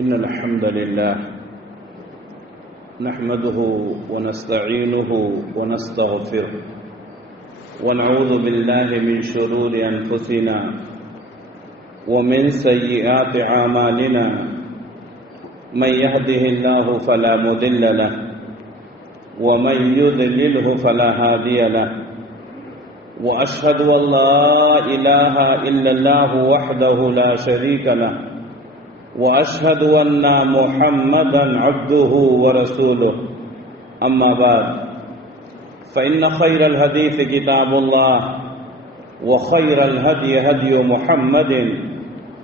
إن الحمد لله نحمده ونستعينه ونستغفره ونعوذ بالله من شرور أنفسنا ومن سيئات أعمالنا من يهده الله فلا مضل له ومن يضلله فلا هادي له وأشهد أن لا إله إلا الله وحده لا شريك له وأشهد أن محمدا عبده ورسوله أما بعد فإن خير الحديث كتاب الله وخير الهدي هدي محمد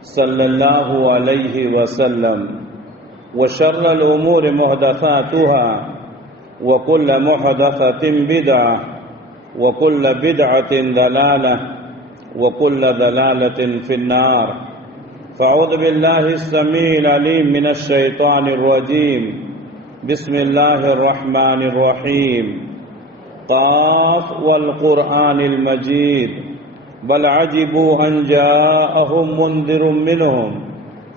صلى الله عليه وسلم وشر الأمور محدثاتها وكل محدثة بدعة وكل بدعة ضلالة وكل ضلالة في النار. فأعوذ بالله السميع العليم من الشيطان الرجيم. بسم الله الرحمن الرحيم. قاف والقرآن المجيد بل عجبوا أن جاءهم منذر منهم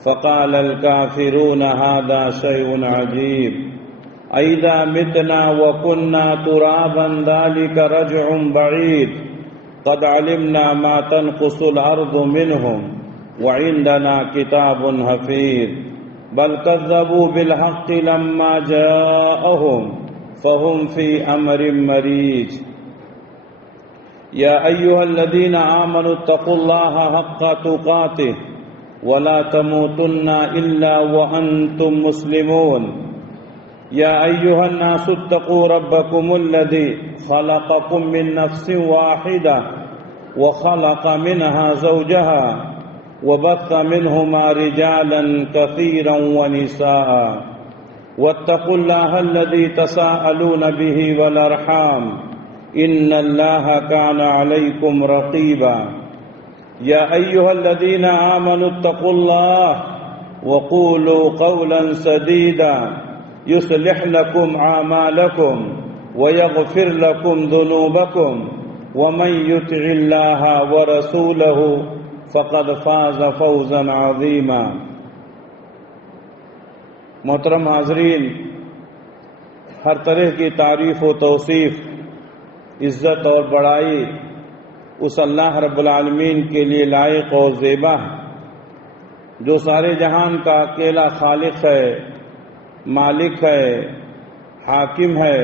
فقال الكافرون هذا شيء عجيب أئذا متنا وكنا ترابا ذلك رجع بعيد قد علمنا ما تنقص الأرض منهم وعندنا كتاب حفيظ بل كذبوا بالحق لما جاءهم فهم في أمر مريج. يا أيها الذين آمنوا اتقوا الله حق تقاته ولا تموتن إلا وأنتم مسلمون. يا أيها الناس اتقوا ربكم الذي خلقكم من نفس واحدة وخلق منها زوجها وبث منهما رجالا كثيرا ونساء واتقوا الله الذي تساءلون به والأرحام إن الله كان عليكم رقيبا. يا أيها الذين آمنوا اتقوا الله وقولوا قولا سديدا يصلح لكم أعمالكم ويغفر لكم ذنوبكم ومن يطع الله ورسوله فقد فاز فوزا عظیما. محترم حاضرین، ہر طرح کی تعریف و توصیف، عزت اور بڑائی اس اللہ رب العالمین کے لیے لائق اور زیبا ہے جو سارے جہان کا اکیلا خالق ہے، مالک ہے، حاکم ہے،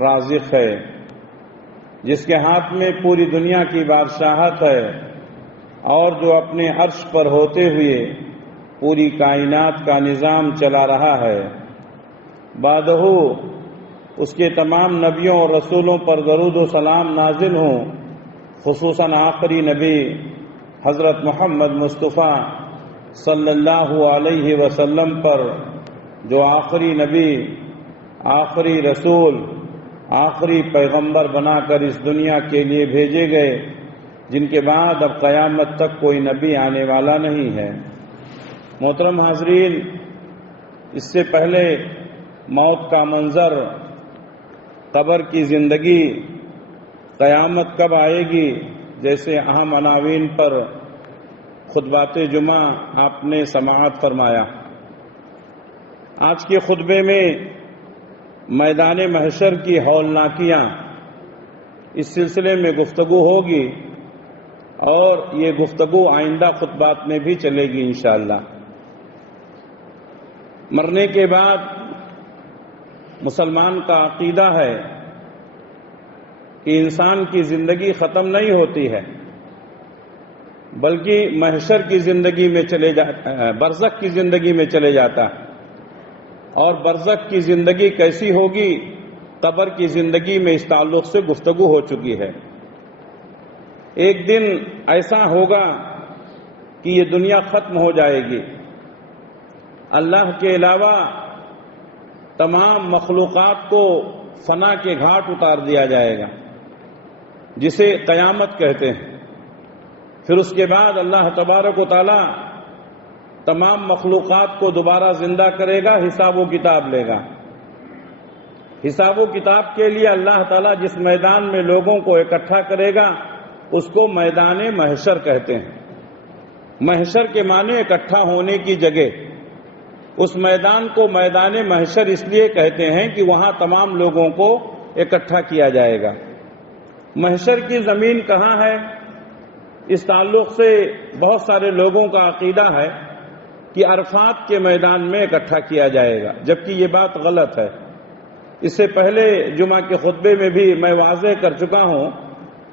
رازق ہے، جس کے ہاتھ میں پوری دنیا کی بادشاہت ہے اور جو اپنے عرش پر ہوتے ہوئے پوری کائنات کا نظام چلا رہا ہے. بعدہ اس کے تمام نبیوں اور رسولوں پر درود و سلام نازل ہوں، خصوصاً آخری نبی حضرت محمد مصطفیٰ صلی اللہ علیہ وسلم پر، جو آخری نبی، آخری رسول، آخری پیغمبر بنا کر اس دنیا کے لیے بھیجے گئے، جن کے بعد اب قیامت تک کوئی نبی آنے والا نہیں ہے. محترم حاضرین، اس سے پہلے موت کا منظر، قبر کی زندگی، قیامت کب آئے گی جیسے اہم عناوین پر خطبات جمعہ آپ نے سماعت فرمایا. آج کے خطبے میں میدان محشر کی ہولناکیاں اس سلسلے میں گفتگو ہوگی اور یہ گفتگو آئندہ خطبات میں بھی چلے گی انشاءاللہ. مرنے کے بعد مسلمان کا عقیدہ ہے کہ انسان کی زندگی ختم نہیں ہوتی ہے، بلکہ محشر کی زندگی میں برزخ کی زندگی میں چلے جاتا ہے. اور برزخ کی زندگی کیسی ہوگی، قبر کی زندگی میں اس تعلق سے گفتگو ہو چکی ہے. ایک دن ایسا ہوگا کہ یہ دنیا ختم ہو جائے گی، اللہ کے علاوہ تمام مخلوقات کو فنا کے گھاٹ اتار دیا جائے گا، جسے قیامت کہتے ہیں. پھر اس کے بعد اللہ تبارک و تعالی تمام مخلوقات کو دوبارہ زندہ کرے گا، حساب و کتاب لے گا. حساب و کتاب کے لیے اللہ تعالی جس میدان میں لوگوں کو اکٹھا کرے گا اس کو میدان محشر کہتے ہیں. محشر کے معنی اکٹھا ہونے کی جگہ. اس میدان کو میدان محشر اس لیے کہتے ہیں کہ وہاں تمام لوگوں کو اکٹھا کیا جائے گا۔ محشر کی زمین کہاں ہے؟ اس تعلق سے بہت سارے لوگوں کا عقیدہ ہے کہ عرفات کے میدان میں اکٹھا کیا جائے گا، جبکہ یہ بات غلط ہے۔ اس سے پہلے جمعہ کے خطبے میں بھی میں واضح کر چکا ہوں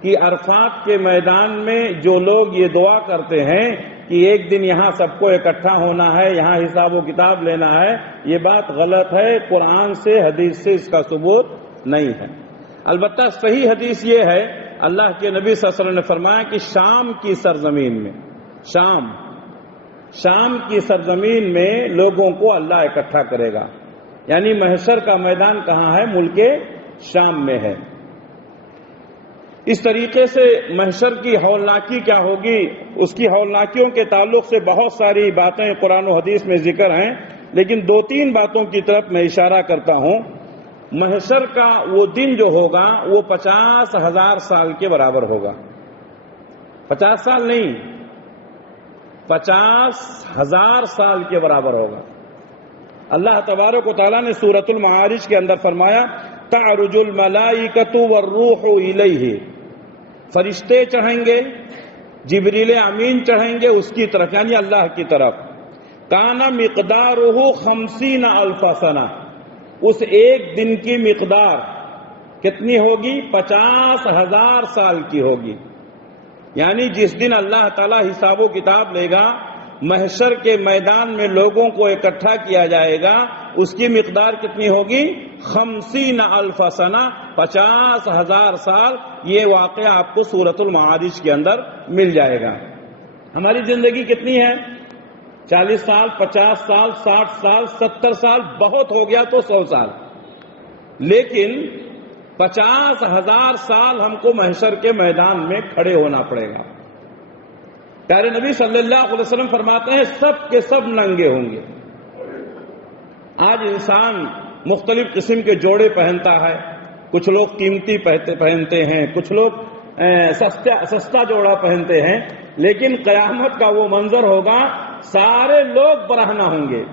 کہ عرفات کے میدان میں جو لوگ یہ دعا کرتے ہیں کہ ایک دن یہاں سب کو اکٹھا ہونا ہے، یہاں حساب و کتاب لینا ہے، یہ بات غلط ہے۔ قرآن سے حدیث سے اس کا ثبوت نہیں ہے۔ البتہ صحیح حدیث یہ ہے، اللہ کے نبی صلی اللہ علیہ وسلم نے فرمایا کہ شام کی سرزمین میں، شام کی سرزمین میں لوگوں کو اللہ اکٹھا کرے گا۔ یعنی محشر کا میدان کہاں ہے؟ ملک شام میں ہے۔ اس طریقے سے محشر کی ہولناکی کیا ہوگی، اس کی ہولناکیوں کے تعلق سے بہت ساری باتیں قرآن و حدیث میں ذکر ہیں، لیکن 2-3 باتوں کی طرف میں اشارہ کرتا ہوں۔ محشر کا وہ دن جو ہوگا وہ 50,000 سال کے برابر ہوگا۔ 50 سال نہیں، 50,000 سال کے برابر ہوگا۔ اللہ تبارک و تعالیٰ نے سورۃ المعارج کے اندر فرمایا تعرج الملائکۃ والروح الیہ، فرشتے چڑھیں گے، جبریل امین چڑھیں گے اس کی طرف، یعنی اللہ کی طرف۔ کان مقدارہ 50,000 سنہ، اس ایک دن کی مقدار کتنی ہوگی؟ 50,000 سال کی ہوگی۔ یعنی جس دن اللہ تعالیٰ حساب و کتاب لے گا، محشر کے میدان میں لوگوں کو اکٹھا کیا جائے گا، اس کی مقدار کتنی ہوگی؟ 50,000 سنہ، 50,000 سال۔ یہ واقعہ آپ کو سورۃ المعارج کے اندر مل جائے گا۔ ہماری زندگی کتنی ہے؟ 40 سال، 50 سال، 60 سال، 70 سال، بہت ہو گیا تو 100 سال، لیکن 50,000 سال ہم کو محشر کے میدان میں کھڑے ہونا پڑے گا۔ پیارے نبی صلی اللہ علیہ وسلم فرماتے ہیں سب کے سب ننگے ہوں گے۔ آج انسان مختلف قسم کے جوڑے پہنتا ہے، کچھ لوگ قیمتی پہنتے ہیں، کچھ لوگ سستا جوڑا پہنتے ہیں، لیکن قیامت کا وہ منظر ہوگا، سارے لوگ برہنہ ہوں گے۔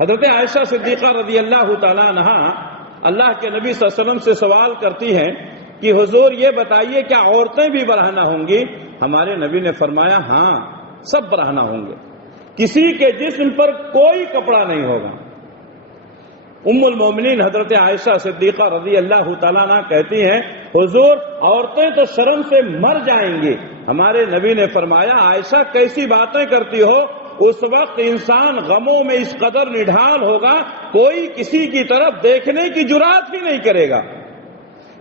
حضرت عائشہ صدیقہ رضی اللہ تعالیٰ عنہا اللہ کے نبی صلی اللہ علیہ وسلم سے سوال کرتی ہیں کہ حضور یہ بتائیے کیا عورتیں بھی برہنہ ہوں گی؟ ہمارے نبی نے فرمایا ہاں، سب برہنہ ہوں گے، کسی کے جسم پر کوئی کپڑا نہیں ہوگا۔ ام المومنین حضرت عائشہ صدیقہ رضی اللہ تعالیٰ عنہ کہتی ہیں حضور عورتیں تو شرم سے مر جائیں گی۔ ہمارے نبی نے فرمایا عائشہ کیسی باتیں کرتی ہو، اس وقت انسان غموں میں اس قدر نڈھال ہوگا کوئی کسی کی طرف دیکھنے کی جرات ہی نہیں کرے گا۔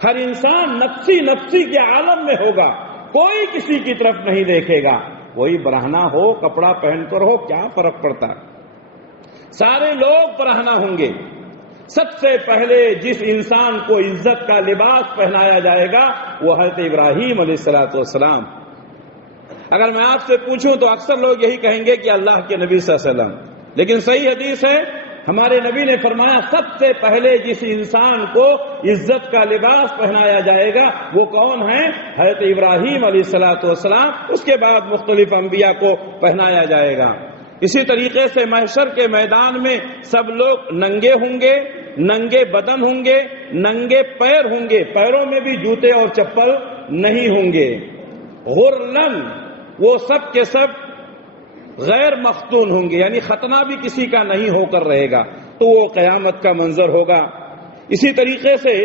ہر انسان نفسی کے عالم میں ہوگا، کوئی کسی کی طرف نہیں دیکھے گا۔ وہی برہنہ ہو، کپڑا پہن کر ہو، کیا فرق پڑتا ہے؟ سارے لوگ برہنہ ہوں گے۔ سب سے پہلے جس انسان کو عزت کا لباس پہنایا جائے گا وہ حضرت ابراہیم علیہ السلام۔ اگر میں آپ سے پوچھوں تو اکثر لوگ یہی کہیں گے کہ اللہ کے نبی صلی اللہ علیہ وسلم، لیکن صحیح حدیث ہے، ہمارے نبی نے فرمایا سب سے پہلے جس انسان کو عزت کا لباس پہنایا جائے گا وہ کون ہے؟ حضرت ابراہیم علیہ السلام۔ اس کے بعد مختلف انبیاء کو پہنایا جائے گا۔ اسی طریقے سے محشر کے میدان میں سب لوگ ننگے ہوں گے، ننگے بدن ہوں گے، ننگے پیر ہوں گے، پیروں میں بھی جوتے اور چپل نہیں ہوں گے۔ غرلن، وہ سب کے سب غیر مختون ہوں گے، یعنی ختنہ بھی کسی کا نہیں ہو کر رہے گا، تو وہ قیامت کا منظر ہوگا۔ اسی طریقے سے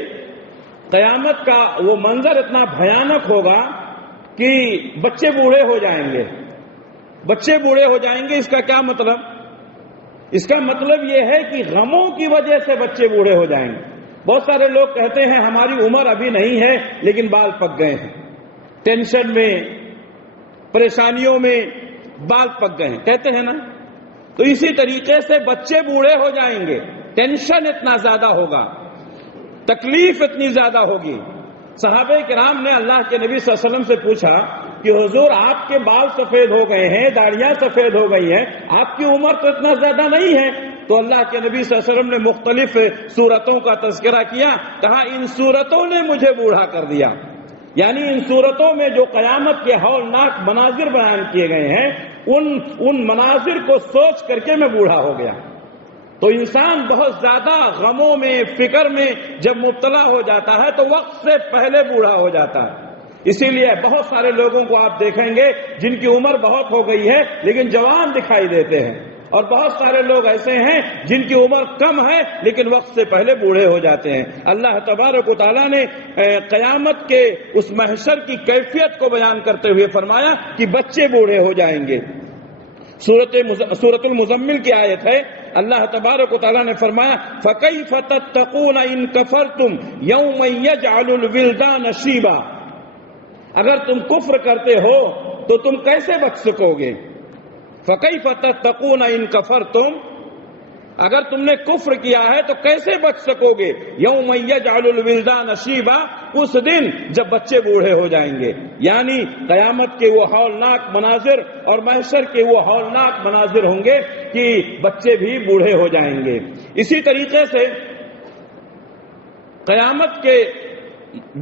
قیامت کا وہ منظر اتنا بھیانک ہوگا کہ بچے بوڑھے ہو جائیں گے۔ بچے بوڑھے ہو جائیں گے، اس کا کیا مطلب؟ اس کا مطلب یہ ہے کہ غموں کی وجہ سے بچے بوڑھے ہو جائیں گے۔ بہت سارے لوگ کہتے ہیں ہماری عمر ابھی نہیں ہے لیکن بال پک گئے ہیں، ٹینشن میں، پریشانیوں میں بال پک گئے ہیں، کہتے ہیں نا؟ تو اسی طریقے سے بچے بوڑھے ہو جائیں گے، ٹینشن اتنا زیادہ ہوگا، تکلیف اتنی زیادہ ہوگی۔ صحابہ کرام نے اللہ کے نبی صلی اللہ علیہ وسلم سے پوچھا کہ حضور آپ کے بال سفید ہو گئے ہیں، داڑیاں سفید ہو گئی ہیں، آپ کی عمر تو اتنا زیادہ نہیں ہے۔ تو اللہ کے نبی صلی اللہ علیہ وسلم نے مختلف صورتوں کا تذکرہ کیا، کہا ان صورتوں نے مجھے بوڑھا کر دیا۔ یعنی ان صورتوں میں جو قیامت کے ہولناک مناظر بیان کیے گئے ہیں ان مناظر کو سوچ کر کے میں بوڑھا ہو گیا۔ تو انسان بہت زیادہ غموں میں، فکر میں جب مبتلا ہو جاتا ہے تو وقت سے پہلے بوڑھا ہو جاتا ہے۔ اسی لیے بہت سارے لوگوں کو آپ دیکھیں گے جن کی عمر بہت ہو گئی ہے لیکن جوان دکھائی دیتے ہیں، اور بہت سارے لوگ ایسے ہیں جن کی عمر کم ہے لیکن وقت سے پہلے بوڑھے ہو جاتے ہیں۔ اللہ تبارک و تعالیٰ نے قیامت کے اس محشر کی کیفیت کو بیان کرتے ہوئے فرمایا کہ بچے بوڑھے ہو جائیں گے۔ سورۃ المزمل کی آیت ہے، اللہ تبارک و تعالیٰ نے فرمایا فَكَيْفَ تَتَّقُونَ إِن كَفَرْتُمْ يَوْمًا يَجْعَلُ الْوِلْدَانَ شِيبًا، اگر تم کفر کرتے ہو تو تم کیسے بچ سکو گے؟ فَكَيْفَ تَتَّقُونَ إِن كَفَرْتُمْ، اگر تم نے کفر کیا ہے تو کیسے بچ سکو گے؟ یوم یجعل الولدان شیبا، اس دن جب بچے بوڑھے ہو جائیں گے، یعنی قیامت کے وہ ہولناک مناظر اور محشر کے وہ ہولناک مناظر ہوں گے کہ بچے بھی بوڑھے ہو جائیں گے۔ اسی طریقے سے قیامت کے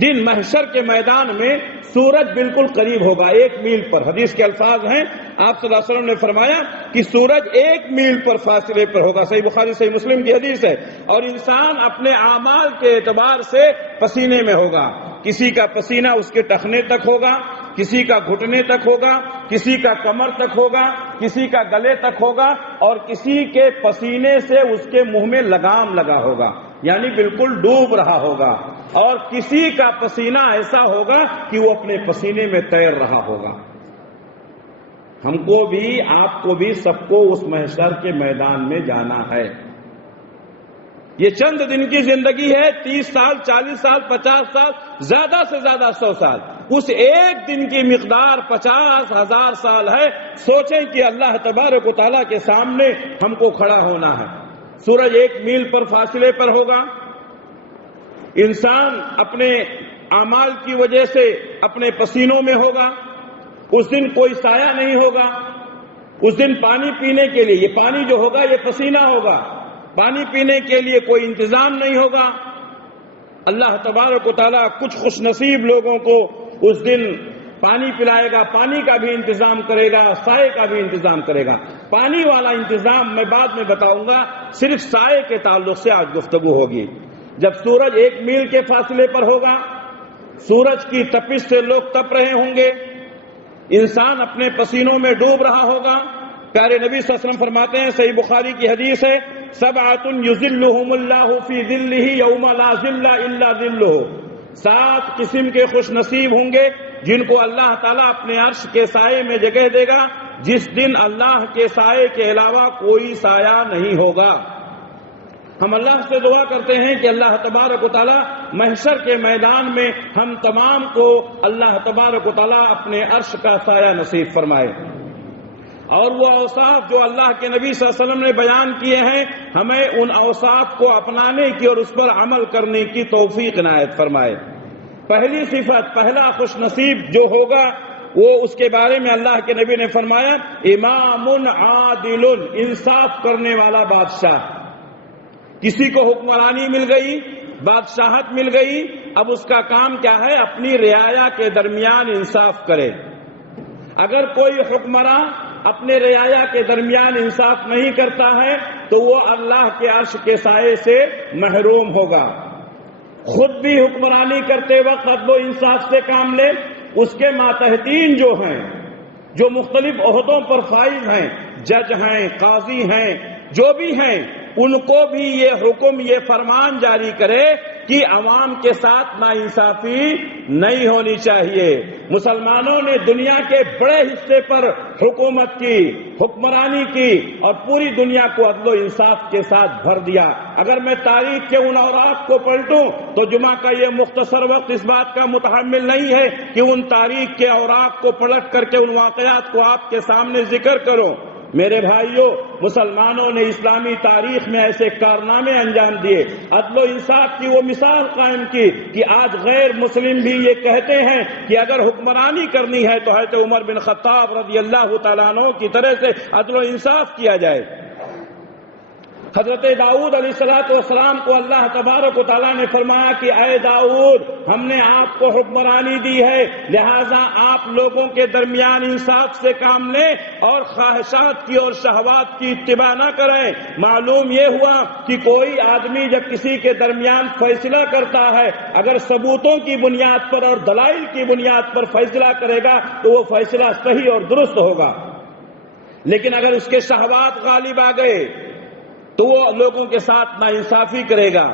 دن محشر کے میدان میں سورج بالکل قریب ہوگا، 1 میل پر۔ حدیث کے الفاظ ہیں، آپ صلی اللہ علیہ وسلم نے فرمایا کہ سورج 1 میل پر فاصلے پر ہوگا، صحیح بخاری صحیح مسلم کی حدیث ہے، اور انسان اپنے اعمال کے اعتبار سے پسینے میں ہوگا۔ کسی کا پسینہ اس کے ٹخنے تک ہوگا، کسی کا گھٹنے تک ہوگا، کسی کا کمر تک ہوگا، کسی کا گلے تک ہوگا، اور کسی کے پسینے سے اس کے منہ میں لگام لگا ہوگا، یعنی بالکل ڈوب رہا ہوگا، اور کسی کا پسینہ ایسا ہوگا کہ وہ اپنے پسینے میں تیر رہا ہوگا۔ ہم کو بھی، آپ کو بھی، سب کو اس محشر کے میدان میں جانا ہے۔ یہ چند دن کی زندگی ہے، 30 سال، 40 سال، 50 سال، زیادہ سے زیادہ 100 سال، اس ایک دن کی مقدار 50,000 سال ہے۔ سوچیں کہ اللہ تبارک و تعالیٰ کے سامنے ہم کو کھڑا ہونا ہے۔ سورج 1 میل پر فاصلے پر ہوگا، انسان اپنے اعمال کی وجہ سے اپنے پسینوں میں ہوگا، اس دن کوئی سایہ نہیں ہوگا، اس دن پانی پینے کے لیے، یہ پانی جو ہوگا یہ پسینہ ہوگا، پانی پینے کے لیے کوئی انتظام نہیں ہوگا۔ اللہ تبارک و تعالیٰ کچھ خوش نصیب لوگوں کو اس دن پانی پلائے گا، پانی کا بھی انتظام کرے گا، سائے کا بھی انتظام کرے گا۔ پانی والا انتظام میں بعد میں بتاؤں گا، صرف سائے کے تعلق سے آج گفتگو ہوگی۔ جب سورج 1 میل کے فاصلے پر ہوگا، سورج کی تپش سے لوگ تپ رہے ہوں گے، انسان اپنے پسینوں میں ڈوب رہا ہوگا۔ پیارے نبی صلی اللہ علیہ وسلم فرماتے ہیں، صحیح بخاری کی حدیث ہے، سبعۃ یظلھم اللہ فی ظلہ یوم لا ظل الا ظلہ، 7 قسم کے خوش نصیب ہوں گے جن کو اللہ تعالیٰ اپنے عرش کے سائے میں جگہ دے گا، جس دن اللہ کے سائے کے علاوہ کوئی سایہ نہیں ہوگا۔ ہم اللہ سے دعا کرتے ہیں کہ اللہ تبارک و تعالیٰ محشر کے میدان میں ہم تمام کو اللہ تبارک و تعالیٰ اپنے عرش کا سایہ نصیب فرمائے، اور وہ اوصاف جو اللہ کے نبی صلی اللہ علیہ وسلم نے بیان کیے ہیں، ہمیں ان اوصاف کو اپنانے کی اور اس پر عمل کرنے کی توفیق عنایت فرمائے۔ پہلی صفت، پہلا خوش نصیب جو ہوگا وہ اس کے بارے میں اللہ کے نبی نے فرمایا، امام عادل، انصاف کرنے والا بادشاہ۔ کسی کو حکمرانی مل گئی، بادشاہت مل گئی، اب اس کا کام کیا ہے؟ اپنی رعایا کے درمیان انصاف کرے۔ اگر کوئی حکمراں اپنے رعایا کے درمیان انصاف نہیں کرتا ہے تو وہ اللہ کے عرش کے سائے سے محروم ہوگا۔ خود بھی حکمرانی کرتے وقت عدل و انصاف سے کام لے، اس کے ماتحتین جو ہیں، جو مختلف عہدوں پر فائز ہیں، جج ہیں، قاضی ہیں، جو بھی ہیں، ان کو بھی یہ حکم، یہ فرمان جاری کرے کہ عوام کے ساتھ ناانصافی نہیں ہونی چاہیے۔ مسلمانوں نے دنیا کے بڑے حصے پر حکومت کی، حکمرانی کی، اور پوری دنیا کو عدل و انصاف کے ساتھ بھر دیا۔ اگر میں تاریخ کے ان اوراق کو پلٹوں تو جمعہ کا یہ مختصر وقت اس بات کا متحمل نہیں ہے کہ ان تاریخ کے اوراق کو پلٹ کر کے ان واقعات کو آپ کے سامنے ذکر کروں۔ میرے بھائیوں، مسلمانوں نے اسلامی تاریخ میں ایسے کارنامے انجام دیے، عدل و انصاف کی وہ مثال قائم کی کہ آج غیر مسلم بھی یہ کہتے ہیں کہ اگر حکمرانی کرنی ہے تو حضرت عمر بن خطاب رضی اللہ تعالیٰ عنہ کی طرح سے عدل و انصاف کیا جائے۔ حضرت داؤد علیہ السلام کو اللہ تبارک و تعالیٰ نے فرمایا کہ اے داؤد، ہم نے آپ کو حکمرانی دی ہے، لہذا آپ لوگوں کے درمیان انصاف سے کام لیں اور خواہشات کی اور شہوات کی اتباع نہ کریں۔ معلوم یہ ہوا کہ کوئی آدمی جب کسی کے درمیان فیصلہ کرتا ہے، اگر ثبوتوں کی بنیاد پر اور دلائل کی بنیاد پر فیصلہ کرے گا تو وہ فیصلہ صحیح اور درست ہوگا، لیکن اگر اس کے شہوات غالب آ گئے تو وہ لوگوں کے ساتھ ناانصافی کرے گا۔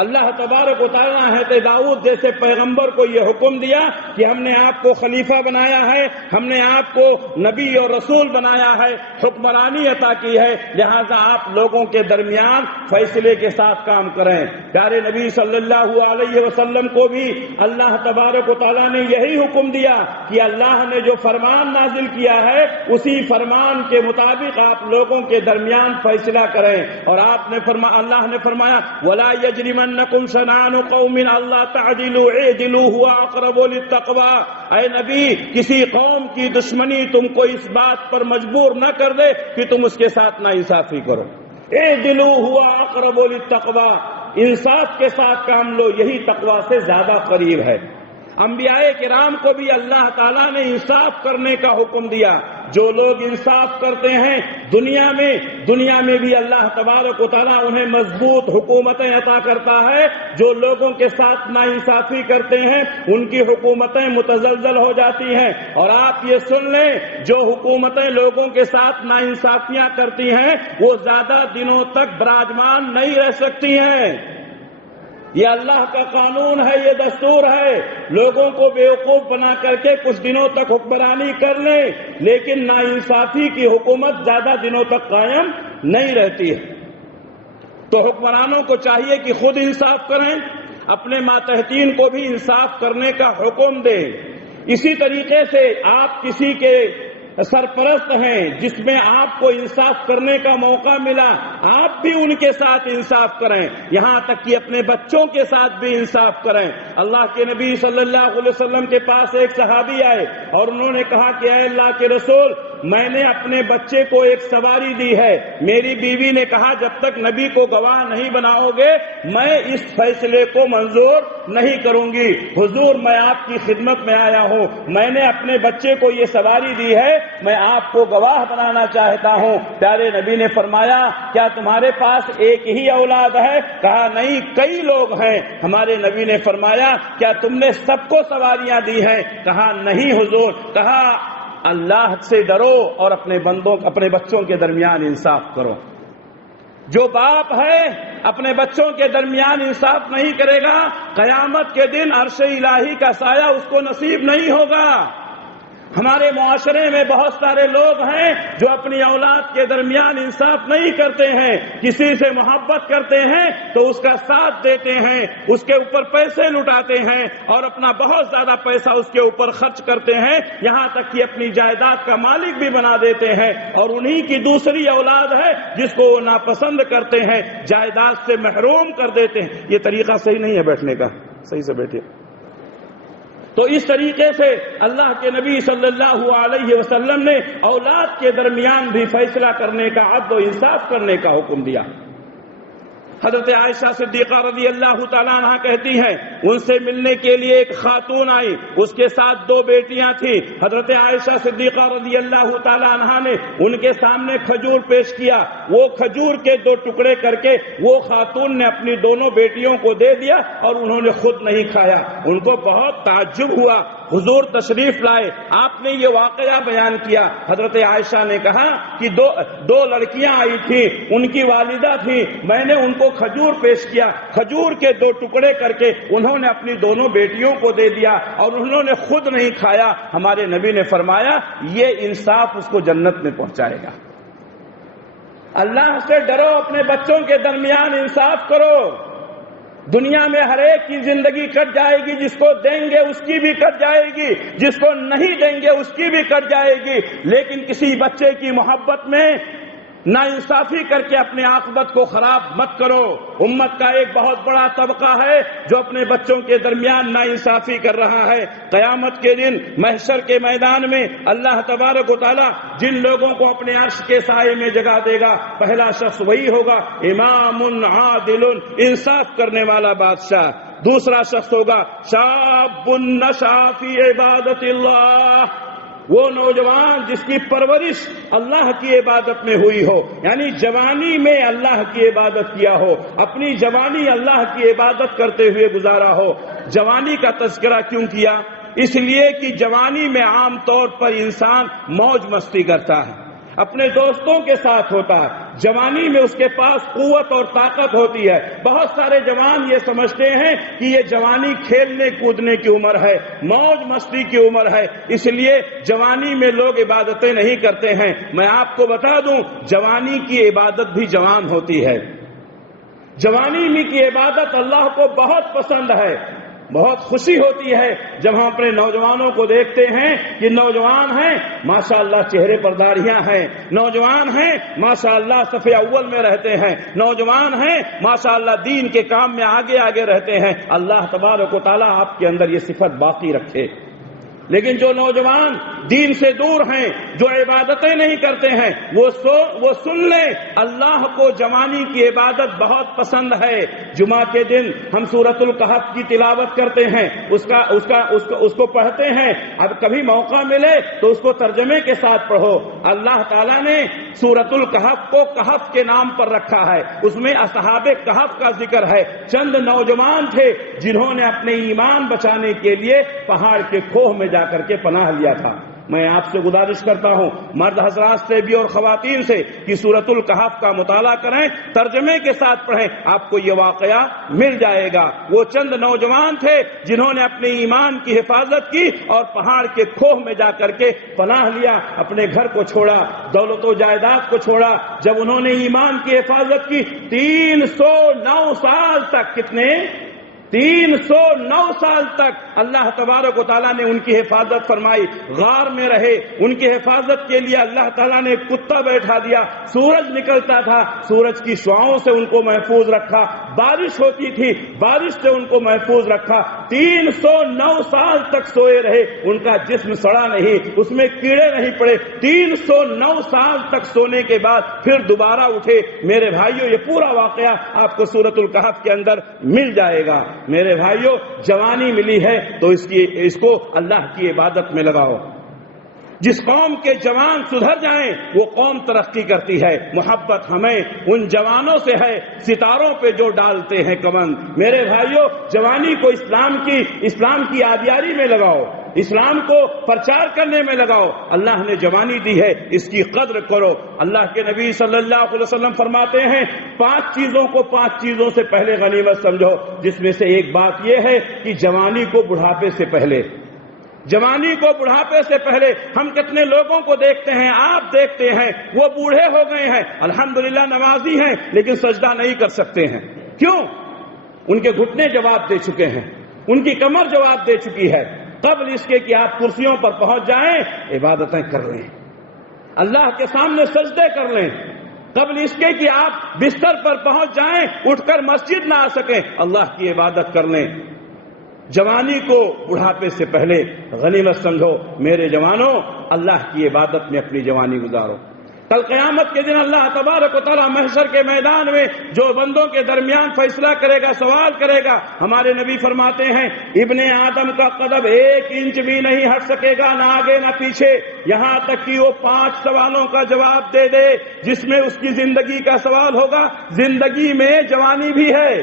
اللہ تبارک و تعالیٰ نے داؤد جیسے پیغمبر کو یہ حکم دیا کہ ہم نے آپ کو خلیفہ بنایا ہے، ہم نے آپ کو نبی اور رسول بنایا ہے، حکمرانی عطا کی ہے، لہذا آپ لوگوں کے درمیان فیصلے کے ساتھ کام کریں۔ پیارے نبی صلی اللہ علیہ وسلم کو بھی اللہ تبارک و تعالیٰ نے یہی حکم دیا کہ اللہ نے جو فرمان نازل کیا ہے اسی فرمان کے مطابق آپ لوگوں کے درمیان فیصلہ کریں۔ اور اللہ نے فرمایا وَلَا يَجْرِمَنَّكُمْ شَنَآنُ قَوْمٍ أَلَّا تَعْدِلُوا اعْدِلُوا هُوَ أَقْرَبُ لِلتَّقْوَىٰ۔ اے نبی، کسی قوم کی دشمنی تم کو اس بات پر مجبور نہ کر دے کہ تم اس کے ساتھ ناانصافی کرو۔ اعْدِلُوا هُوَ أَقْرَبُ لِلتَّقْوَىٰ، انصاف کے ساتھ کام لو، یہی تقویٰ سے زیادہ قریب ہے۔ انبیاء کرام کو بھی اللہ تعالیٰ نے انصاف کرنے کا حکم دیا۔ جو لوگ انصاف کرتے ہیں دنیا میں بھی اللہ تبارک و تعالیٰ انہیں مضبوط حکومتیں عطا کرتا ہے۔ جو لوگوں کے ساتھ ناانصافی کرتے ہیں ان کی حکومتیں متزلزل ہو جاتی ہیں۔ اور آپ یہ سن لیں، جو حکومتیں لوگوں کے ساتھ ناانصافیاں کرتی ہیں وہ زیادہ دنوں تک براجمان نہیں رہ سکتی ہیں۔ یہ اللہ کا قانون ہے، یہ دستور ہے۔ لوگوں کو بیوقوف بنا کر کے کچھ دنوں تک حکمرانی کر لیں، لیکن ناانصافی کی حکومت زیادہ دنوں تک قائم نہیں رہتی ہے۔ تو حکمرانوں کو چاہیے کہ خود انصاف کریں، اپنے ماتحتین کو بھی انصاف کرنے کا حکم دیں۔ اسی طریقے سے آپ کسی کے سرپرست ہیں جس میں آپ کو انصاف کرنے کا موقع ملا، آپ بھی ان کے ساتھ انصاف کریں، یہاں تک کہ اپنے بچوں کے ساتھ بھی انصاف کریں۔ اللہ کے نبی صلی اللہ علیہ وسلم کے پاس ایک صحابی آئے اور انہوں نے کہا کہ اے اللہ کے رسول، میں نے اپنے بچے کو ایک سواری دی ہے، میری بیوی نے کہا جب تک نبی کو گواہ نہیں بناؤ گے میں اس فیصلے کو منظور نہیں کروں گی۔ حضور، میں آپ کی خدمت میں آیا ہوں، میں نے اپنے بچے کو یہ سواری دی ہے، میں آپ کو گواہ بنانا چاہتا ہوں۔ پیارے نبی نے فرمایا کیا تمہارے پاس ایک ہی اولاد ہے؟ کہا نہیں، کئی لوگ ہیں۔ ہمارے نبی نے فرمایا کیا تم نے سب کو سواریاں دی ہیں؟ کہا نہیں حضور۔ کہا اللہ سے ڈرو اور اپنے بچوں کے درمیان انصاف کرو۔ جو باپ ہے اپنے بچوں کے درمیان انصاف نہیں کرے گا، قیامت کے دن عرش الہی کا سایہ اس کو نصیب نہیں ہوگا۔ ہمارے معاشرے میں بہت سارے لوگ ہیں جو اپنی اولاد کے درمیان انصاف نہیں کرتے ہیں، کسی سے محبت کرتے ہیں تو اس کا ساتھ دیتے ہیں، اس کے اوپر پیسے لٹاتے ہیں اور اپنا بہت زیادہ پیسہ اس کے اوپر خرچ کرتے ہیں، یہاں تک کہ اپنی جائیداد کا مالک بھی بنا دیتے ہیں، اور انہی کی دوسری اولاد ہے جس کو وہ ناپسند کرتے ہیں، جائیداد سے محروم کر دیتے ہیں۔ یہ طریقہ صحیح نہیں ہے بیٹھنے کا، صحیح سے بیٹھے۔ تو اس طریقے سے اللہ کے نبی صلی اللہ علیہ وسلم نے اولاد کے درمیان بھی فیصلہ کرنے کا، عدل و انصاف کرنے کا حکم دیا۔ حضرت عائشہ صدیقہ رضی اللہ تعالیٰ عنہ کہتی ہیں ان سے ملنے کے لیے ایک خاتون آئی، اس کے ساتھ 2 بیٹیاں تھیں۔ حضرت عائشہ صدیقہ رضی اللہ تعالیٰ عنہ نے ان کے سامنے کھجور پیش کیا، وہ کھجور کے 2 ٹکڑے کر کے وہ خاتون نے اپنی دونوں بیٹیوں کو دے دیا اور انہوں نے خود نہیں کھایا۔ ان کو بہت تعجب ہوا، حضور تشریف لائے، آپ نے یہ واقعہ بیان کیا۔ حضرت عائشہ نے کہا کہ دو لڑکیاں آئی تھیں، ان کی والدہ تھی، میں نے ان کو کھجور پیش کیا، کھجور کے 2 ٹکڑے کر کے انہوں نے اپنی دونوں بیٹیوں کو دے دیا اور انہوں نے خود نہیں کھایا۔ ہمارے نبی نے فرمایا یہ انصاف اس کو جنت میں پہنچائے گا۔ اللہ سے ڈرو، اپنے بچوں کے درمیان انصاف کرو۔ دنیا میں ہر ایک کی زندگی کٹ جائے گی، جس کو دیں گے اس کی بھی کٹ جائے گی، جس کو نہیں دیں گے اس کی بھی کٹ جائے گی، لیکن کسی بچے کی محبت میں ناانصافی کر کے اپنے عاقبت کو خراب مت کرو۔ امت کا ایک بہت بڑا طبقہ ہے جو اپنے بچوں کے درمیان ناانصافی کر رہا ہے۔ قیامت کے دن محشر کے میدان میں اللہ تبارک و تعالی جن لوگوں کو اپنے عرش کے سائے میں جگہ دے گا، پہلا شخص وہی ہوگا امام عادل، انصاف کرنے والا بادشاہ۔ دوسرا شخص ہوگا شاب نشأ فی عبادت اللہ، وہ نوجوان جس کی پرورش اللہ کی عبادت میں ہوئی ہو، یعنی جوانی میں اللہ کی عبادت کیا ہو، اپنی جوانی اللہ کی عبادت کرتے ہوئے گزارا ہو۔ جوانی کا تذکرہ کیوں کیا؟ اس لیے کہ جوانی میں عام طور پر انسان موج مستی کرتا ہے، اپنے دوستوں کے ساتھ ہوتا ہے، جوانی میں اس کے پاس قوت اور طاقت ہوتی ہے۔ بہت سارے جوان یہ سمجھتے ہیں کہ یہ جوانی کھیلنے کودنے کی عمر ہے، موج مستی کی عمر ہے، اس لیے جوانی میں لوگ عبادتیں نہیں کرتے ہیں۔ میں آپ کو بتا دوں، جوانی کی عبادت بھی جوان ہوتی ہے۔ جوانی میں کی عبادت اللہ کو بہت پسند ہے۔ بہت خوشی ہوتی ہے جب ہم اپنے نوجوانوں کو دیکھتے ہیں کہ نوجوان ہیں ماشاءاللہ چہرے پر داڑھیاں ہیں، نوجوان ہیں ماشاءاللہ صف اول میں رہتے ہیں، نوجوان ہیں ماشاءاللہ دین کے کام میں آگے آگے رہتے ہیں۔ اللہ تبارک و تعالیٰ آپ کے اندر یہ صفت باقی رکھے۔ لیکن جو نوجوان دین سے دور ہیں، جو عبادتیں نہیں کرتے ہیں، وہ سن لیں اللہ کو جوانی کی عبادت بہت پسند ہے۔ جمعہ کے دن ہم سورۃ الکہف کی تلاوت کرتے ہیں، اس کو پڑھتے ہیں۔ اب کبھی موقع ملے تو اس کو ترجمے کے ساتھ پڑھو۔ اللہ تعالیٰ نے سورۃ الکہف کو کہف کے نام پر رکھا ہے، اس میں اصحاب کہف کا ذکر ہے۔ چند نوجوان تھے جنہوں نے اپنے ایمان بچانے کے لیے پہاڑ کے کھوہ میں جا کر کے پناہ لیا تھا۔ میں آپ سے گزارش کرتا ہوں، مرد حضرات سے بھی اور خواتین سے، کہ سورۃ الکہف کا مطالعہ کریں، ترجمے کے ساتھ پڑھیں، آپ کو یہ واقعہ مل جائے گا۔ وہ چند نوجوان تھے جنہوں نے اپنے ایمان کی حفاظت کی اور پہاڑ کے کھوہ میں جا کر کے پناہ لیا، اپنے گھر کو چھوڑا، دولت و جائیداد کو چھوڑا۔ جب انہوں نے ایمان کی حفاظت کی 309 سال تک، کتنے؟ 309 سال تک اللہ تبارک و تعالیٰ نے ان کی حفاظت فرمائی۔ غار میں رہے، ان کی حفاظت کے لیے اللہ تعالیٰ نے کتا بیٹھا دیا، سورج نکلتا تھا، سورج کی شعاؤں سے ان کو محفوظ رکھا، بارش ہوتی تھی، بارش سے ان کو محفوظ رکھا۔ 309 سال تک سوئے رہے، ان کا جسم سڑا نہیں، اس میں کیڑے نہیں پڑے۔ 309 سال تک سونے کے بعد پھر دوبارہ اٹھے۔ میرے بھائیوں، یہ پورا واقعہ آپ کو سورۃ الکہف کے اندر مل جائے گا۔ میرے بھائیوں، جوانی ملی ہے تو اس کو اللہ کی عبادت میں لگاؤ۔ جس قوم کے جوان سدھر جائیں وہ قوم ترقی کرتی ہے۔ محبت ہمیں ان جوانوں سے ہے ستاروں پہ جو ڈالتے ہیں کمند۔ میرے بھائیوں، جوانی کو اسلام کی آبیاری میں لگاؤ، اسلام کو پرچار کرنے میں لگاؤ۔ اللہ نے جوانی دی ہے، اس کی قدر کرو۔ اللہ کے نبی صلی اللہ علیہ وسلم فرماتے ہیں 5 چیزوں کو 5 چیزوں سے پہلے غنیمت سمجھو، جس میں سے ایک بات یہ ہے کہ جوانی کو بڑھاپے سے پہلے، جوانی کو بڑھاپے سے پہلے۔ ہم کتنے لوگوں کو دیکھتے ہیں، آپ دیکھتے ہیں، وہ بوڑھے ہو گئے ہیں، الحمدللہ نمازی ہیں، لیکن سجدہ نہیں کر سکتے ہیں۔ کیوں؟ ان کے گھٹنے جواب دے چکے ہیں، ان کی کمر جواب دے چکی ہے۔ قبل اس کے کہ آپ کرسیوں پر پہنچ جائیں، عبادتیں کر لیں، اللہ کے سامنے سجدے کر لیں۔ قبل اس کے کہ آپ بستر پر پہنچ جائیں، اٹھ کر مسجد نہ آ سکیں، اللہ کی عبادت کر لیں۔ جوانی کو بڑھاپے سے پہلے غنیمت سمجھو۔ میرے جوانوں، اللہ کی عبادت میں اپنی جوانی گزارو۔ کل قیامت کے دن اللہ تبارک و تعالیٰ محشر کے میدان میں جو بندوں کے درمیان فیصلہ کرے گا، سوال کرے گا، ہمارے نبی فرماتے ہیں ابن آدم کا قدم 1 انچ بھی نہیں ہٹ سکے گا، نہ آگے نہ پیچھے، یہاں تک کہ وہ 5 سوالوں کا جواب دے دے، جس میں اس کی زندگی کا سوال ہوگا۔ زندگی میں جوانی بھی ہے،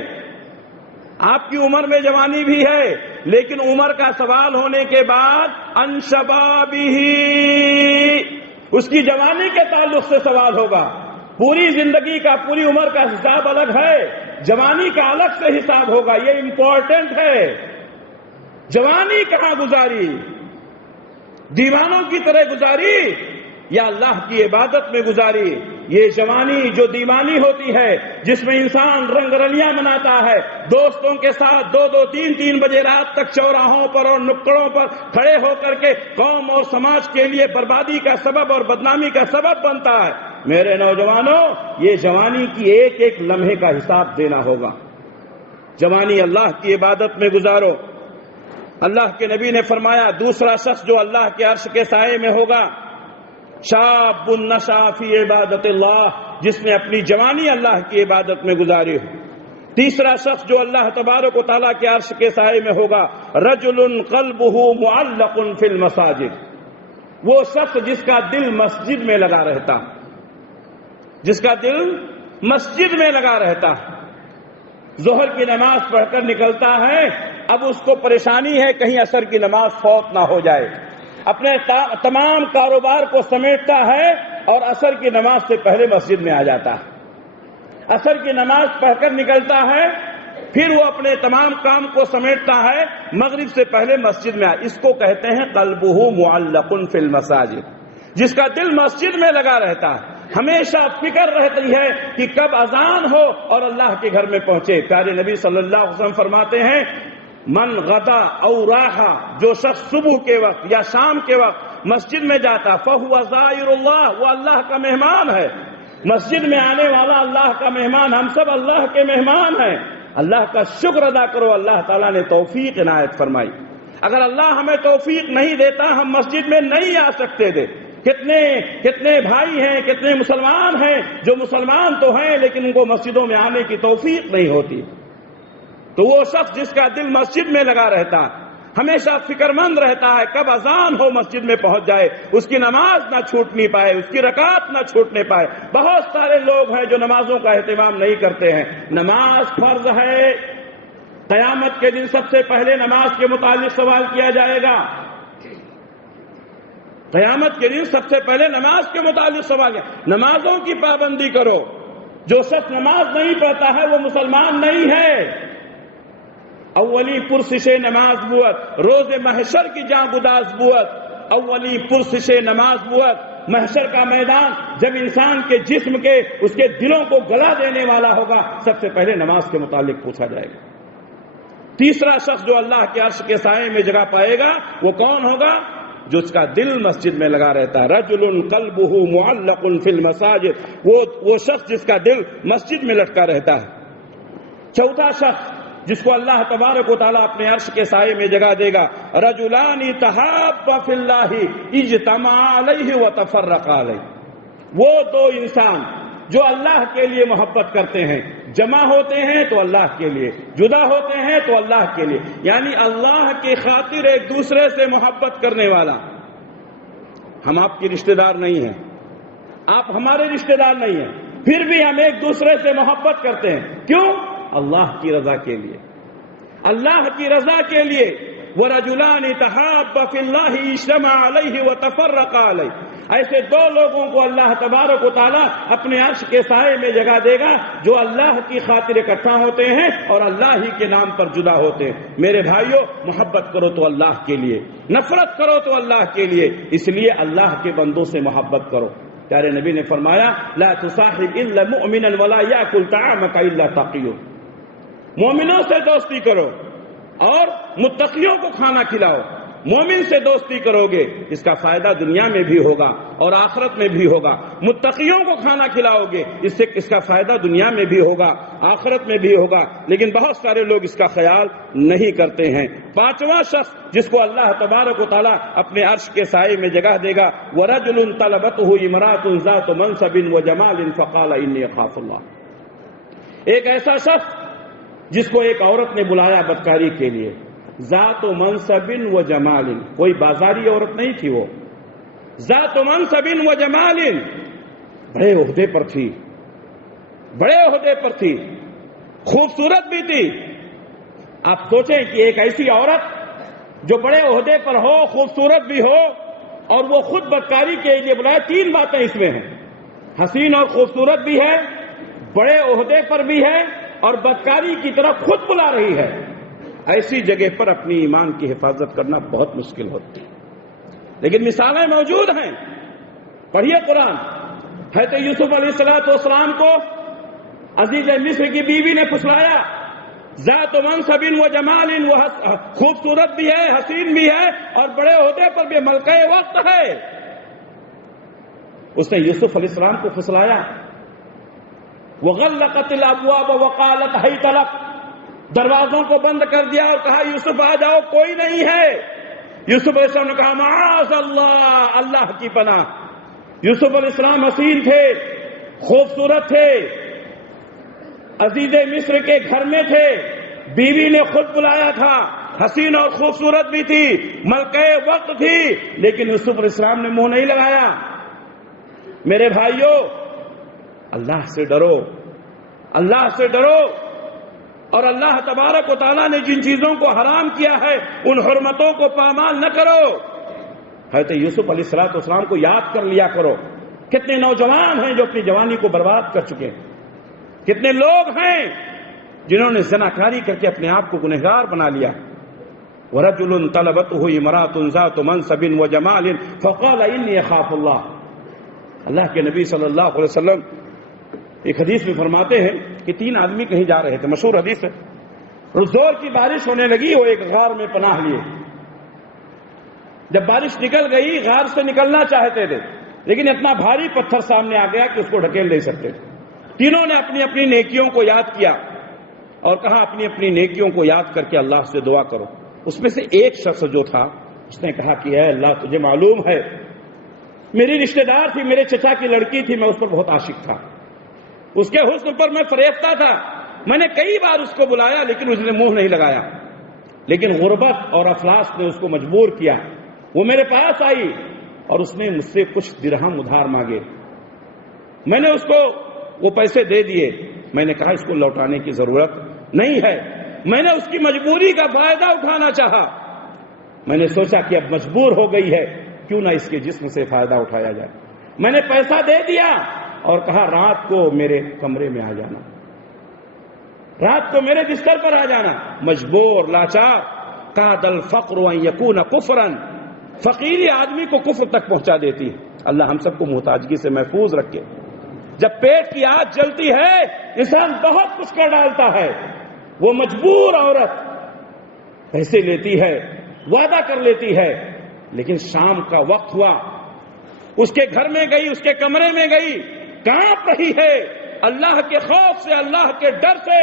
آپ کی عمر میں جوانی بھی ہے، لیکن عمر کا سوال ہونے کے بعد ان شبابہ، اس کی جوانی کے تعلق سے سوال ہوگا۔ پوری زندگی کا، پوری عمر کا حساب الگ ہے، جوانی کا الگ سے حساب ہوگا۔ یہ امپورٹنٹ ہے۔ جوانی کہاں گزاری؟ دیوانوں کی طرح گزاری یا اللہ کی عبادت میں گزاری؟ یہ جوانی جو دیوانی ہوتی ہے، جس میں انسان رنگ رلیاں مناتا ہے، دوستوں کے ساتھ 2-2 3-3 بجے رات تک چوراہوں پر اور نکڑوں پر کھڑے ہو کر کے قوم اور سماج کے لیے بربادی کا سبب اور بدنامی کا سبب بنتا ہے، میرے نوجوانوں، یہ جوانی کی ایک ایک لمحے کا حساب دینا ہوگا۔ جوانی اللہ کی عبادت میں گزارو۔ اللہ کے نبی نے فرمایا دوسرا شخص جو اللہ کے عرش کے سائے میں ہوگا، شاب نشأ فی عبادت اللہ، جس نے اپنی جوانی اللہ کی عبادت میں گزاری ہو۔ تیسرا شخص جو اللہ تبارک و تعالیٰ کے عرش کے سائے میں ہوگا، رجل قلبہ معلق فی المساجد، وہ شخص جس کا دل مسجد میں لگا رہتا، جس کا دل مسجد میں لگا رہتا، ظہر کی نماز پڑھ کر نکلتا ہے، اب اس کو پریشانی ہے کہیں عصر کی نماز فوت نہ ہو جائے، اپنے تمام کاروبار کو سمیٹتا ہے اور عصر کی نماز سے پہلے مسجد میں آ جاتا ہے، عصر کی نماز پڑھ کر نکلتا ہے، پھر وہ اپنے تمام کام کو سمیٹتا ہے، مغرب سے پہلے مسجد میں آئے۔ اس کو کہتے ہیں قلبہ معلق فی المساجد، جس کا دل مسجد میں لگا رہتا ہے، ہمیشہ فکر رہتی ہے کہ کب اذان ہو اور اللہ کے گھر میں پہنچے۔ پیارے نبی صلی اللہ علیہ وسلم فرماتے ہیں من غدا او راحا، جو شخص صبح کے وقت یا شام کے وقت مسجد میں جاتا، فہو زائر اللہ، وہ اللہ کا مہمان ہے۔ مسجد میں آنے والا اللہ کا مہمان، ہم سب اللہ کے مہمان ہیں۔ اللہ کا شکر ادا کرو، اللہ تعالیٰ نے توفیق عنایت فرمائی۔ اگر اللہ ہمیں توفیق نہیں دیتا ہم مسجد میں نہیں آ سکتے تھے۔ کتنے بھائی ہیں، کتنے مسلمان ہیں جو مسلمان تو ہیں لیکن ان کو مسجدوں میں آنے کی توفیق نہیں ہوتی۔ تو وہ شخص جس کا دل مسجد میں لگا رہتا، ہمیشہ فکر مند رہتا ہے کب اذان ہو مسجد میں پہنچ جائے، اس کی نماز نہ چھوٹنی پائے، اس کی رکعت نہ چھوٹنے پائے۔ بہت سارے لوگ ہیں جو نمازوں کا اہتمام نہیں کرتے ہیں۔ نماز فرض ہے، قیامت کے دن سب سے پہلے نماز کے متعلق سوال کیا جائے گا۔ قیامت کے دن سب سے پہلے نماز کے متعلق سوال کیا، نمازوں کی پابندی کرو۔ جو شخص نماز نہیں پڑھتا ہے وہ مسلمان نہیں ہے۔ اولی پرسش نماز بوت، روز محشر کی جاں گداز بوت، اولی پرسش نماز بوت، محشر کا میدان جب انسان کے جسم کے اس کے دلوں کو گلا دینے والا ہوگا، سب سے پہلے نماز کے متعلق پوچھا جائے گا۔ تیسرا شخص جو اللہ کے عرش کے سائے میں جگہ پائے گا وہ کون ہوگا؟ جو اس کا دل مسجد میں لگا رہتا ہے۔ رجل قلبہ معلق فی المساجد، وہ شخص جس کا دل مسجد میں لٹکا رہتا ہے۔ چوتھا شخص جس کو اللہ تبارک و تعالیٰ اپنے عرش کے سائے میں جگہ دے گا، رجلان تحابا فی اللہ اجتمعا علیہ وتفرقا علیہ، وہ دو انسان جو اللہ کے لیے محبت کرتے ہیں، جمع ہوتے ہیں تو اللہ کے لیے، جدا ہوتے ہیں تو اللہ کے لیے، یعنی اللہ کی خاطر ایک دوسرے سے محبت کرنے والا۔ ہم آپ کی رشتہ دار نہیں ہیں، آپ ہمارے رشتہ دار نہیں ہیں، پھر بھی ہم ایک دوسرے سے محبت کرتے ہیں۔ کیوں؟ اللہ کی رضا کے لیے، اللہ کی رضا کے لیے۔ وَرَجُلَانِ تَحَابَّا فِي اللَّهِ اجْتَمَعَا عَلَيْهِ وَتَفَرَّقَا عَلَيْهِ، ایسے دو لوگوں کو اللہ تبارک و تعالیٰ اپنے عرش کے سائے میں جگہ دے گا جو اللہ کی خاطر اکٹھا ہوتے ہیں اور اللہ ہی کے نام پر جدا ہوتے ہیں۔ میرے بھائیوں، محبت کرو تو اللہ کے لیے، نفرت کرو تو اللہ کے لیے، اس لیے اللہ کے بندوں سے محبت کرو۔ پیارے نبی نے فرمایا لا تصاحب الا مؤمنا ولا ياكل طعامك الا تقي، مومنوں سے دوستی کرو اور متقیوں کو کھانا کھلاؤ۔ مومن سے دوستی کرو گے اس کا فائدہ دنیا میں بھی ہوگا اور آخرت میں بھی ہوگا، متقیوں کو کھانا کھلاؤ گے اس کا فائدہ دنیا میں بھی ہوگا آخرت میں بھی ہوگا، لیکن بہت سارے لوگ اس کا خیال نہیں کرتے ہیں۔ پانچواں شخص جس کو اللہ تبارک و تعالیٰ اپنے عرش کے سائے میں جگہ دے گا، وَرَجُلٌ طَلَبَتْهُ امْرَأَةٌ ذَاتُ مَنْصَبٍ وَجَمَالٍ فَقَالَ إِنِّي أَخَافُ اللَّهَ، ایک ایسا شخص جس کو ایک عورت نے بلایا بدکاری کے لیے، ذات و منصب و جمال، کوئی بازاری عورت نہیں تھی، وہ ذات و منصب و جمال، بڑے عہدے پر تھی، بڑے عہدے پر تھی، خوبصورت بھی تھی۔ آپ سوچیں کہ ایک ایسی عورت جو بڑے عہدے پر ہو، خوبصورت بھی ہو اور وہ خود بدکاری کے لیے بلائے، تین باتیں اس میں ہیں، حسین اور خوبصورت بھی ہے، بڑے عہدے پر بھی ہے اور بدکاری کی طرف خود بلا رہی ہے۔ ایسی جگہ پر اپنی ایمان کی حفاظت کرنا بہت مشکل ہوتی ہے، لیکن مثالیں موجود ہیں۔ پڑھیے قرآن، حضرت یوسف علیہ السلام کو عزیز مصر کی بیوی نے پھسلایا، ذات و منصب و جمال، وہ خوبصورت بھی ہے، حسین بھی ہے اور بڑے عہدے پر بھی، ملکہ وقت ہے، اس نے یوسف علیہ السلام کو پھسلایا. وغلقت الابواب وقالت حیت لک، دروازوں کو بند کر دیا اور کہا یوسف آ جاؤ، کوئی نہیں ہے. یوسف علیہ السلام نے کہا معاذ اللہ، اللہ کی پناہ. یوسف علیہ السلام حسین تھے، خوبصورت تھے، عزیز مصر کے گھر میں تھے، بیوی نے خود بلایا تھا، حسین اور خوبصورت بھی تھی، ملکہ وقت تھی، لیکن یوسف علیہ السلام نے منہ نہیں لگایا. میرے بھائیوں، اللہ سے ڈرو، اللہ سے ڈرو، اور اللہ تبارک و تعالیٰ نے جن چیزوں کو حرام کیا ہے ان حرمتوں کو پامال نہ کرو. حضرت یوسف علیہ السلام کو یاد کر لیا کرو. کتنے نوجوان ہیں جو اپنی جوانی کو برباد کر چکے ہیں، کتنے لوگ ہیں جنہوں نے زناکاری کر کے اپنے آپ کو گنہگار بنا لیا. وَرَجُلٌ طَلَبَتْهُ امْرَأَةٌ ذَاتُ مَنْصَبٍ وَجَمَالٍ فَقَالَ إِنِّي أَخَافُ اللَّهَ. اللہ کے نبی صلی اللہ علیہ وسلم ایک حدیث میں فرماتے ہیں کہ 3 آدمی کہیں جا رہے تھے، مشہور حدیث ہے. زور کی بارش ہونے لگی، وہ ایک غار میں پناہ لیے. جب بارش نکل گئی، غار سے نکلنا چاہتے تھے، لیکن اتنا بھاری پتھر سامنے آ گیا کہ اس کو ڈھکیل نہیں سکتے. تینوں نے اپنی اپنی نیکیوں کو یاد کیا اور کہا اپنی اپنی نیکیوں کو یاد کر کے اللہ سے دعا کرو. اس میں سے ایک شخص جو تھا اس نے کہا کہ اے اللہ، تجھے معلوم ہے میری رشتہ دار تھی، میرے چچا کی لڑکی تھی، میں اس پر بہت عاشق تھا، اس کے حسن پر میں فریفتہ تھا. میں نے کئی بار اس کو بلایا لیکن اس نے منہ نہیں لگایا. لیکن غربت اور افلاس نے اس کو مجبور کیا. وہ میرے پاس آئی اور اس نے مجھ سے کچھ درہم ادھار مانگے. میں نے اس کو وہ پیسے دے دیے. میں نے کہا اس کو لوٹانے کی ضرورت نہیں ہے. میں نے اس کی مجبوری کا فائدہ اٹھانا چاہا. میں نے سوچا کہ اب مجبور ہو گئی ہے، کیوں نہ اس کے جسم سے فائدہ اٹھایا جائے. میں نے پیسہ دے دیا اور کہا رات کو میرے کمرے میں آ جانا، رات کو میرے بستر پر آ جانا. مجبور، لاچار. کاد الفقر ان یکون کفرا، فقیری آدمی کو کفر تک پہنچا دیتی ہے. اللہ ہم سب کو محتاجگی سے محفوظ رکھے. جب پیٹ کی آگ جلتی ہے انسان بہت کچھ کر ڈالتا ہے. وہ مجبور عورت پیسے لیتی ہے، وعدہ کر لیتی ہے، لیکن شام کا وقت ہوا، اس کے گھر میں گئی، اس کے کمرے میں گئی، کانپ رہی ہے اللہ کے خوف سے، اللہ کے ڈر سے،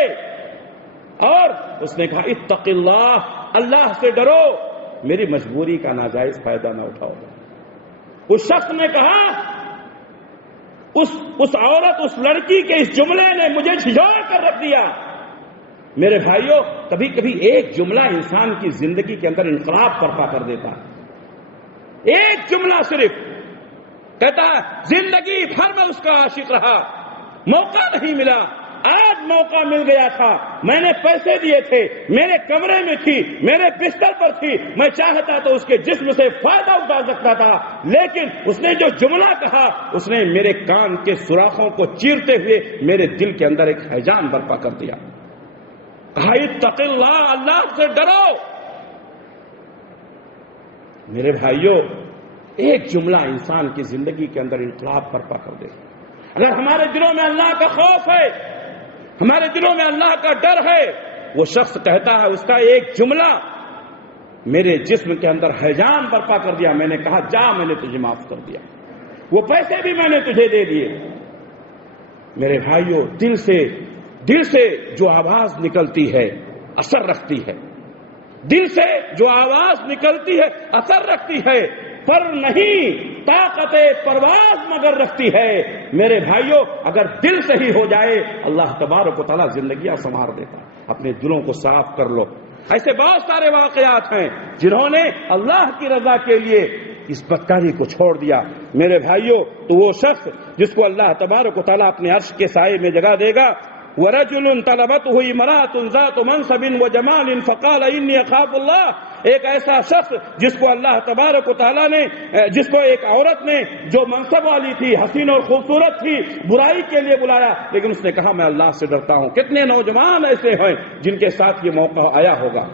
اور اس نے کہا اتق اللہ، اللہ سے ڈرو، میری مجبوری کا ناجائز فائدہ نہ اٹھاؤ. اس شخص نے کہا، اس عورت، اس لڑکی کے اس جملے نے مجھے جھنجھوڑ کر رکھ دیا. میرے بھائیوں، کبھی کبھی ایک جملہ انسان کی زندگی کے اندر انقلاب برپا کر دیتا ہے. ایک جملہ صرف کہتا ہے زندگی بھر میں اس کا عاشق رہا، موقع نہیں ملا، آج موقع مل گیا تھا، میں نے پیسے دیے تھے، میرے کمرے میں تھی، میرے بستر پر تھی، میں چاہتا تو اس کے جسم سے فائدہ اٹھا سکتا تھا، لیکن اس نے جو جملہ کہا اس نے میرے کان کے سوراخوں کو چیرتے ہوئے میرے دل کے اندر ایک ہیجان برپا کر دیا. کہا اتق اللہ، اللہ سے ڈرو. میرے بھائیوں، ایک جملہ انسان کی زندگی کے اندر انقلاب برپا کر دے. اگر ہمارے دلوں میں اللہ کا خوف ہے، ہمارے دلوں میں اللہ کا ڈر ہے، وہ شخص کہتا ہے، اس کا ایک جملہ میرے جسم کے اندر ہیجان برپا کر دیا. میں نے کہا جا، میں نے تجھے معاف کر دیا، وہ پیسے بھی میں نے تجھے دے دیے. میرے بھائیوں، دل سے جو آواز نکلتی ہے اثر رکھتی ہے. دل سے جو آواز نکلتی ہے اثر رکھتی ہے، پر نہیں طاقت پرواز مگر رکھتی ہے. میرے بھائیوں، اگر دل صحیح ہو جائے اللہ تبارک و تعالیٰ زندگیاں سنوار دیتا. اپنے دلوں کو صاف کر لو. ایسے بہت سارے واقعات ہیں جنہوں نے اللہ کی رضا کے لیے اس بدکاری کو چھوڑ دیا. میرے بھائیوں، تو وہ شخص جس کو اللہ تبارک و تعالیٰ اپنے عرش کے سائے میں جگہ دے گا. وَرَجُلٌ طَلَبَتْهُ امْرَأَةٌ ذَاتُ مَنْصَبٍ وَجَمَالٍ فَقَالَ إِنِّي أَخَافُ اللَّهَ. ایک ایسا شخص جس کو اللہ تبارک و تعالیٰ نے، جس کو ایک عورت نے جو منصب والی تھی، حسین اور خوبصورت تھی، برائی کے لیے بلایا، لیکن اس نے کہا میں اللہ سے ڈرتا ہوں. کتنے نوجوان ایسے ہیں جن کے ساتھ یہ موقع آیا ہوگا.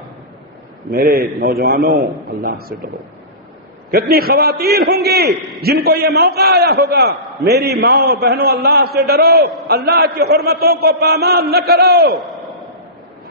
میرے نوجوانوں، اللہ سے ڈرو. کتنی خواتین ہوں گی جن کو یہ موقع آیا ہوگا. میری ماں بہنوں، اللہ سے ڈرو، اللہ کی حرمتوں کو پامال نہ کرو.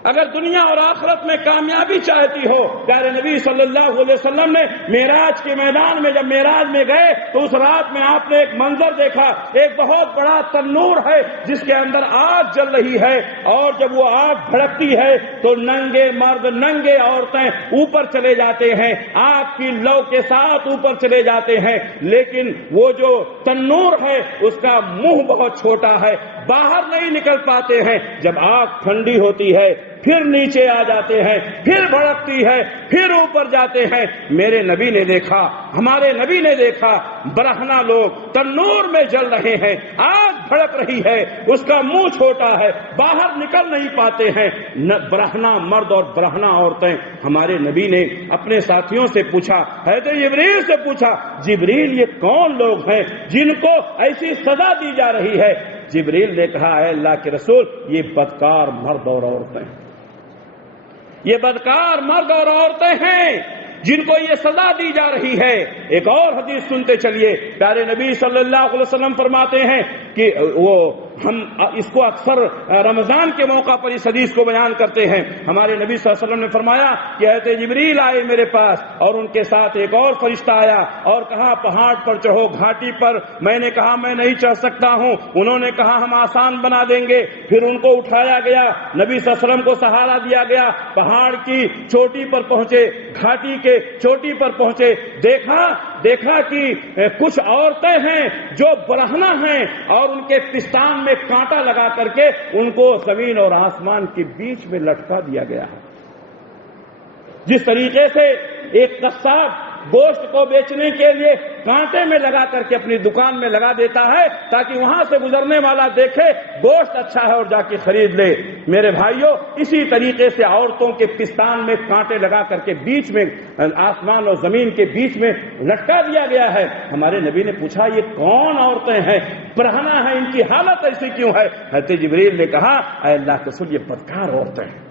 اگر دنیا اور آخرت میں کامیابی چاہتی ہو، پیارے نبی صلی اللہ علیہ وسلم نے معراج کے میدان میں جب معراج میں گئے تو اس رات میں آپ نے ایک منظر دیکھا، ایک بہت بڑا تنور ہے جس کے اندر آگ جل رہی ہے، اور جب وہ آگ بھڑکتی ہے تو ننگے مرد ننگے عورتیں اوپر چلے جاتے ہیں، آگ کی لو کے ساتھ اوپر چلے جاتے ہیں، لیکن وہ جو تنور ہے اس کا منہ بہت چھوٹا ہے، باہر نہیں نکل پاتے ہیں۔ جب آگ ٹھنڈی ہوتی ہے پھر نیچے آ جاتے ہیں، پھر بھڑکتی ہے، پھر اوپر جاتے ہیں۔ میرے نبی نے دیکھا، ہمارے نبی نے دیکھا، برہنہ لوگ تنور میں جل رہے ہیں، آگ بھڑک رہی ہے، اس کا منہ چھوٹا ہے، باہر نکل نہیں پاتے ہیں، برہنہ مرد اور برہنہ عورتیں۔ ہمارے نبی نے اپنے ساتھیوں سے پوچھا، حضرت جبریل سے پوچھا، جبریل یہ کون لوگ ہیں جن کو ایسی سزا دی جا رہی ہے؟ جبریل نے کہا، اے اللہ کے رسول، یہ بدکار مرد اور عورتیں، یہ بدکار مرد اور عورتیں ہیں جن کو یہ سزا دی جا رہی ہے۔ ایک اور حدیث سنتے چلیے، پیارے نبی صلی اللہ علیہ وسلم فرماتے ہیں کہ ہم اس کو اکثر رمضان کے موقع پر اس حدیث کو بیان کرتے ہیں۔ ہمارے نبی صلی اللہ علیہ وسلم نے فرمایا کہ حضرت جبریل آئے میرے پاس اور ان کے ساتھ ایک اور فرشتہ آیا اور کہا پہاڑ پر چڑھو، گھاٹی پر۔ میں نے کہا میں نہیں چڑھ سکتا ہوں، انہوں نے کہا ہم آسان بنا دیں گے۔ پھر ان کو اٹھایا گیا، نبی صلی اللہ علیہ وسلم کو سہارا دیا گیا، پہاڑ کی چوٹی پر پہنچے، گھاٹی کے چوٹی پر پہنچے، دیکھا کہ کچھ عورتیں ہیں جو برہنہ ہیں اور ان کے پستان میں کانٹا لگا کر کے ان کو زمین اور آسمان کے بیچ میں لٹکا دیا گیا ہے۔ جس طریقے سے ایک قصاب گوشت کو بیچنے کے لیے کانٹے میں لگا کر کے اپنی دکان میں لگا دیتا ہے تاکہ وہاں سے گزرنے والا دیکھے گوشت اچھا ہے اور جا کے خرید لے، میرے بھائیوں اسی طریقے سے عورتوں کے پستان میں کانٹے لگا کر کے بیچ میں آسمان اور زمین کے بیچ میں لٹکا دیا گیا ہے۔ ہمارے نبی نے پوچھا یہ کون عورتیں ہیں، برہنہ ہیں، ان کی حالت ایسی کیوں ہے؟ حضرت جبریل نے کہا، اے اللہ کے رسول، یہ بدکار عورتیں ہیں،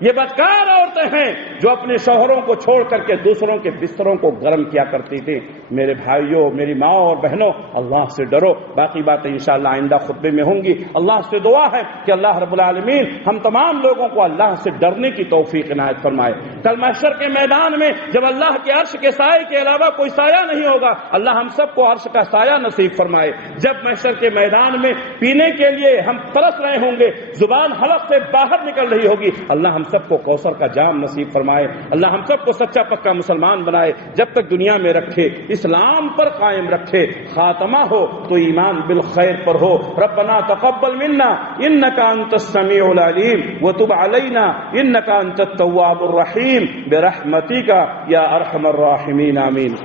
یہ بدکار عورتیں ہیں جو اپنے شوہروں کو چھوڑ کر کے دوسروں کے بستروں کو گرم کیا کرتی تھی۔ میرے بھائیوں، میری ماں اور بہنوں، اللہ سے ڈرو۔ باقی باتیں انشاءاللہ آئندہ خطبے میں ہوں گی۔ اللہ سے دعا ہے کہ اللہ رب العالمین ہم تمام لوگوں کو اللہ سے ڈرنے کی توفیق عنایت فرمائے۔ کل محشر کے میدان میں جب اللہ کے عرش کے سائے کے علاوہ کوئی سایہ نہیں ہوگا، اللہ ہم سب کو عرش کا سایہ نصیب فرمائے۔ جب محشر کے میدان میں پینے کے لیے ہم ترس رہے ہوں گے، زبان حلق سے باہر نکل رہی ہوگی، اللہ ہم سب کو کوثر کا جام نصیب فرمائے۔ اللہ ہم سب کو سچا پکا مسلمان بنائے، جب تک دنیا میں رکھے اسلام پر قائم رکھے، خاتمہ ہو تو ایمان بالخیر پر ہو۔ ربنا تقبل منا انك انت السميع العليم وتب علينا انك انت التواب الرحيم برحمتك يا ارحم الراحمين آمين۔